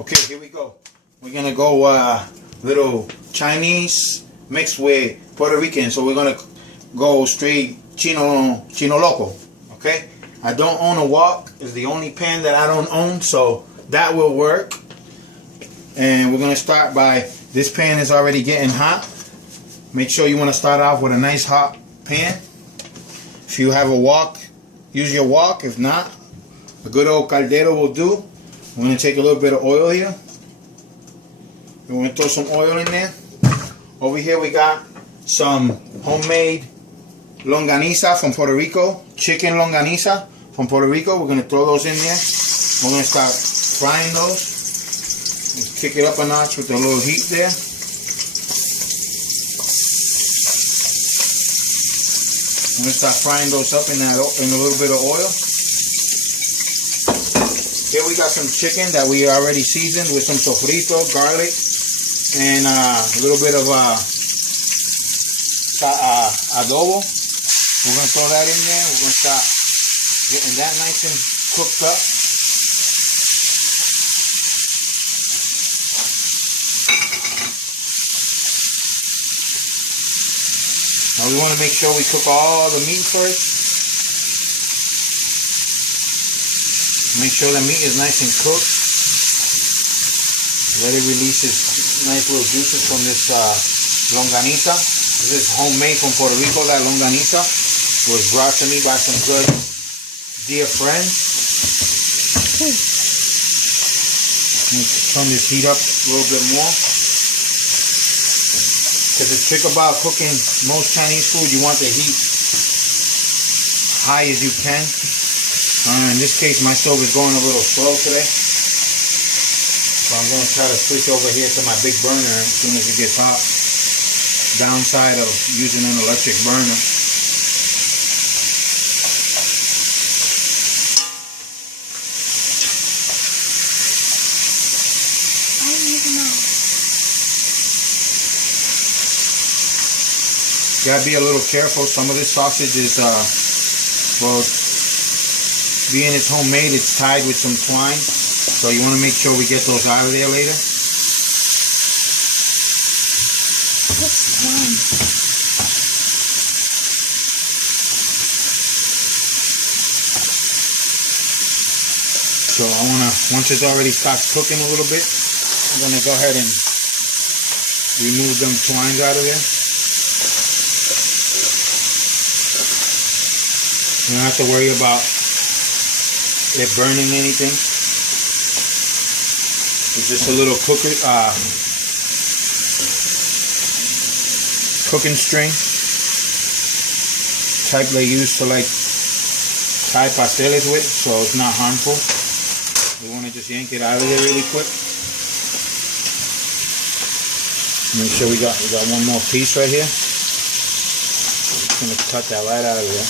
Okay, here we go. We're gonna go little Chinese mixed with Puerto Rican. So we're gonna go straight Chino loco. Okay. I don't own a wok. It's the only pan that I don't own, so that will work. And we're gonna start by, this pan is already getting hot. Make sure you want to start off with a nice hot pan. If you have a wok, use your wok. If not, a good old caldero will do. We're going to take a little bit of oil here. We're going to throw some oil in there. Over here we got some homemade longaniza from Puerto Rico. Chicken longaniza from Puerto Rico. We're going to throw those in there. We're going to start frying those. Let's kick it up a notch with a little heat there. I'm going to start frying those up in a little bit of oil. Here we got some chicken that we already seasoned with some sofrito, garlic, and a little bit of adobo. We're going to throw that in there. We're going to start getting that nice and cooked up. Now we want to make sure we cook all the meat first. Make sure the meat is nice and cooked. Let it release its nice little juices from this longaniza. This is homemade from Puerto Rico. That longaniza was brought to me by some good dear friends. Turn this heat up a little bit more. Because the trick about cooking most Chinese food, you want the heat high as you can. In this case, my stove is going a little slow today. So I'm going to try to switch over here to my big burner as soon as it gets hot. Downside of using an electric burner. You gotta be a little careful. Some of this sausage is, well, being it's homemade, it's tied with some twine. So you want to make sure we get those out of there later. What's twine? So I want to, once it already starts cooking a little bit, I'm going to go ahead and remove them twines out of there. You don't have to worry about it burning anything. It's just a little cooking string type they use to like tie pasteles with, so it's not harmful. We want to just yank it out of there really quick. Make sure we got one more piece right here. Just gonna cut that right out of there.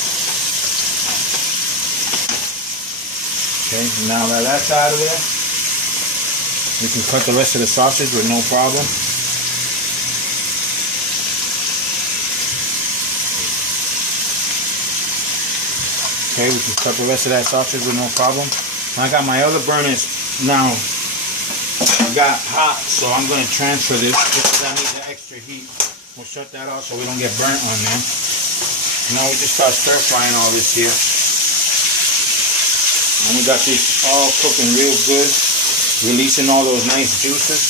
Okay, now that that's out of there, we can cut the rest of the sausage with no problem. Okay, we can cut the rest of that sausage with no problem. I got my other burners now got hot, so I'm going to transfer this because I need the extra heat. We'll shut that off so we don't get burnt on there. Now we just start stir frying all this here. And we got this all cooking real good, releasing all those nice juices.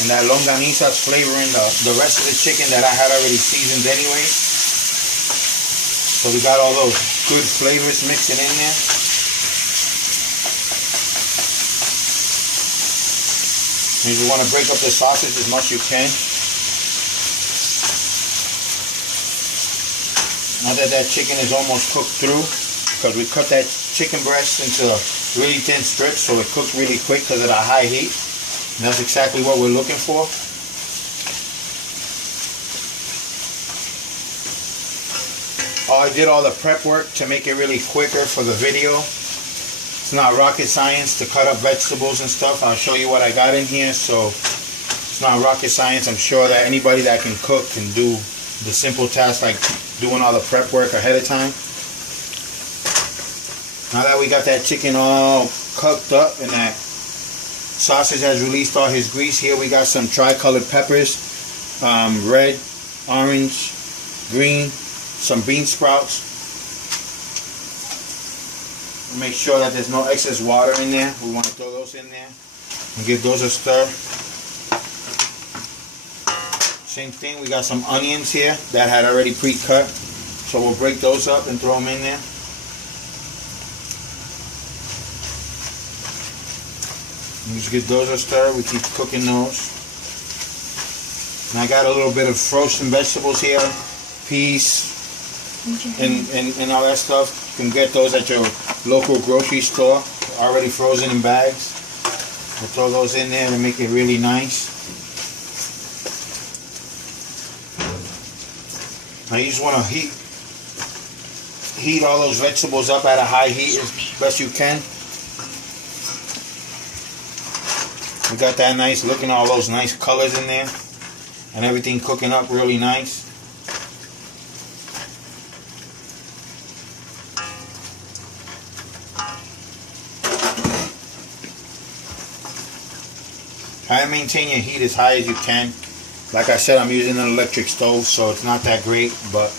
And that longaniza is flavoring the rest of the chicken that I had already seasoned anyway. So we got all those good flavors mixing in there. And you want to break up the sausage as much as you can. Now that that chicken is almost cooked through, because we cut that chicken breast into really thin strips, so it cooks really quick because of the high heat. And that's exactly what we're looking for. I did all the prep work to make it really quicker for the video. It's not rocket science to cut up vegetables and stuff. I'll show you what I got in here, so it's not rocket science. I'm sure that anybody that can cook can do the simple task like doing all the prep work ahead of time. Now that we got that chicken all cooked up and that sausage has released all his grease. Here we got some tri-colored peppers, red, orange, green, some bean sprouts. Make sure that there's no excess water in there. We want to throw those in there and give those a stir. Same thing, we got some onions here that had already pre-cut, so we'll break those up and throw them in there. And just give those a stir. We keep cooking those. And I got a little bit of frozen vegetables here, peas, and all that stuff. You can get those at your local grocery store, already frozen in bags. We'll throw those in there to make it really nice. Now you just want to heat all those vegetables up at a high heat as best you can. We got that nice looking, all those nice colors in there, and everything cooking up really nice. Try to maintain your heat as high as you can. Like I said, I'm using an electric stove, so it's not that great, but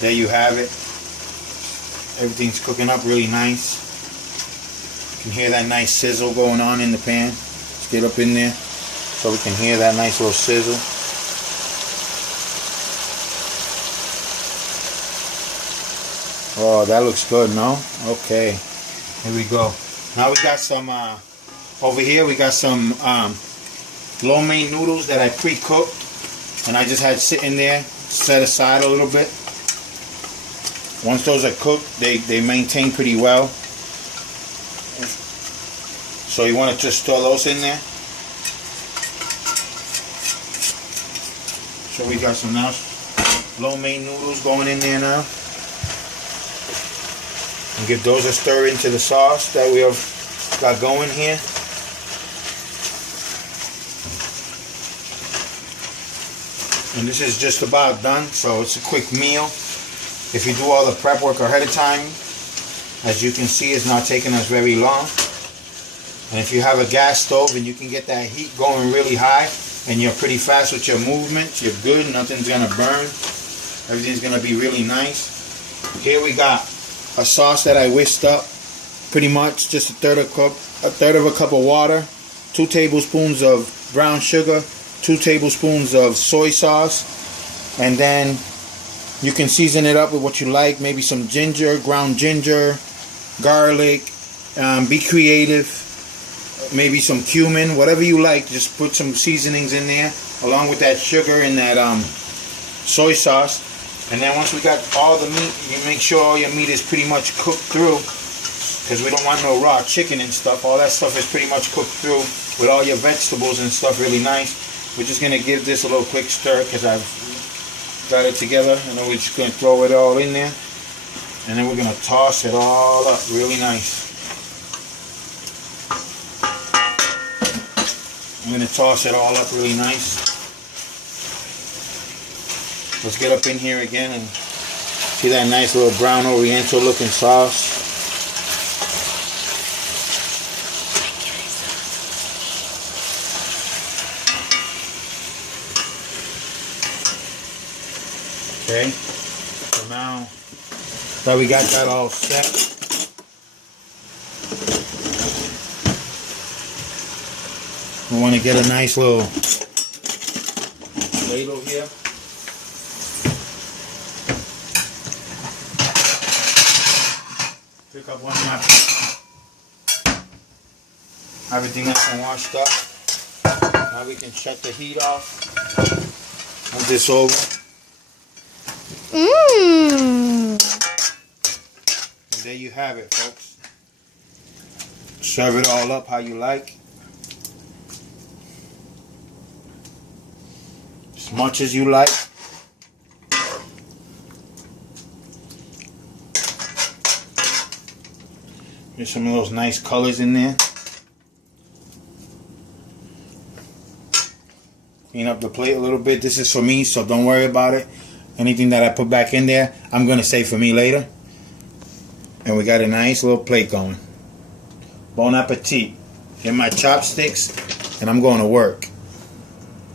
there you have it. Everything's cooking up really nice. You can hear that nice sizzle going on in the pan. Let's get up in there so we can hear that nice little sizzle. Oh, that looks good, no? Okay, here we go. Now we got some, over here we got some lo mein noodles that I pre-cooked, and I just had sitting there, set aside a little bit. Once those are cooked, they maintain pretty well. So you want to just throw those in there. So we got some now lo mein noodles going in there now. And give those a stir into the sauce that we have got going here. And this is just about done, so it's a quick meal. If you do all the prep work ahead of time, as you can see, it's not taking us very long. And if you have a gas stove and you can get that heat going really high and you're pretty fast with your movements, you're good, nothing's gonna burn. Everything's gonna be really nice. Here we got a sauce that I whisked up, pretty much just a third of a cup of water, 2 tablespoons of brown sugar, 2 tablespoons of soy sauce, and then you can season it up with what you like, maybe some ginger, ground ginger, garlic, be creative, maybe some cumin, whatever you like. Just put some seasonings in there along with that sugar and that soy sauce. And then once we got all the meat, you make sure all your meat is pretty much cooked through, because we don't want no raw chicken and stuff. All that stuff is pretty much cooked through with all your vegetables and stuff really nice. We're just going to give this a little quick stir because I've got it together, and then we're just going to throw it all in there, and then we're going to toss it all up really nice. I'm going to toss it all up really nice. Let's get up in here again and see that nice little brown oriental looking sauce. Okay, so now that we got that all set, we want to get a nice little ladle here. Pick up one of my, everything else is washed up. Now we can shut the heat off. Move this over. And there you have it, folks. Serve it all up how you like. As much as you like. There's some of those nice colors in there. Clean up the plate a little bit. This is for me, so don't worry about it. Anything that I put back in there, I'm going to save for me later. And we got a nice little plate going. Bon appetit. in my chopsticks, and I'm going to work.